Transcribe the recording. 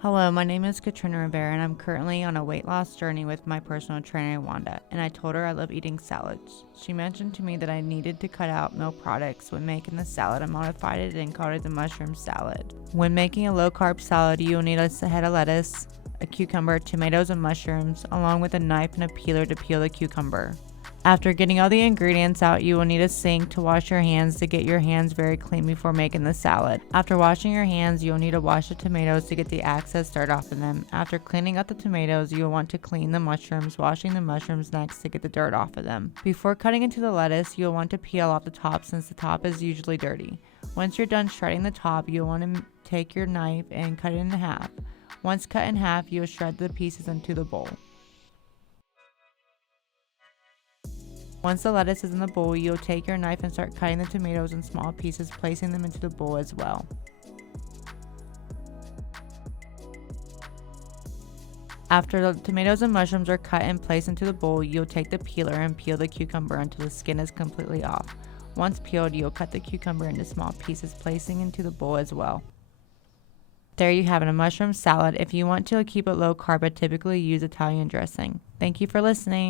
Hello, my name is Catrina Rivera, and I'm currently on a weight loss journey with my personal trainer, Wanda, and I told her I love eating salads. She mentioned to me that I needed to cut out milk products when making the salad. I modified it and called it the mushroom salad. When making a low-carb salad, you will need a head of lettuce, a cucumber, tomatoes, and mushrooms, along with a knife and a peeler to peel the cucumber. After getting all the ingredients out, you will need a sink to wash your hands to get your hands very clean before making the salad. After washing your hands, you will need to wash the tomatoes to get the excess dirt off of them. After cleaning out the tomatoes, you will want to clean the mushrooms, washing the mushrooms next to get the dirt off of them. Before cutting into the lettuce, you will want to peel off the top since the top is usually dirty. Once you're done shredding the top, you will want to take your knife and cut it in half. Once cut in half, you will shred the pieces into the bowl. Once the lettuce is in the bowl, you'll take your knife and start cutting the tomatoes in small pieces, placing them into the bowl as well. After the tomatoes and mushrooms are cut and placed into the bowl, you'll take the peeler and peel the cucumber until the skin is completely off. Once peeled, you'll cut the cucumber into small pieces, placing into the bowl as well. There you have it, a mushroom salad. If you want to keep it low carb, I typically use Italian dressing. Thank you for listening.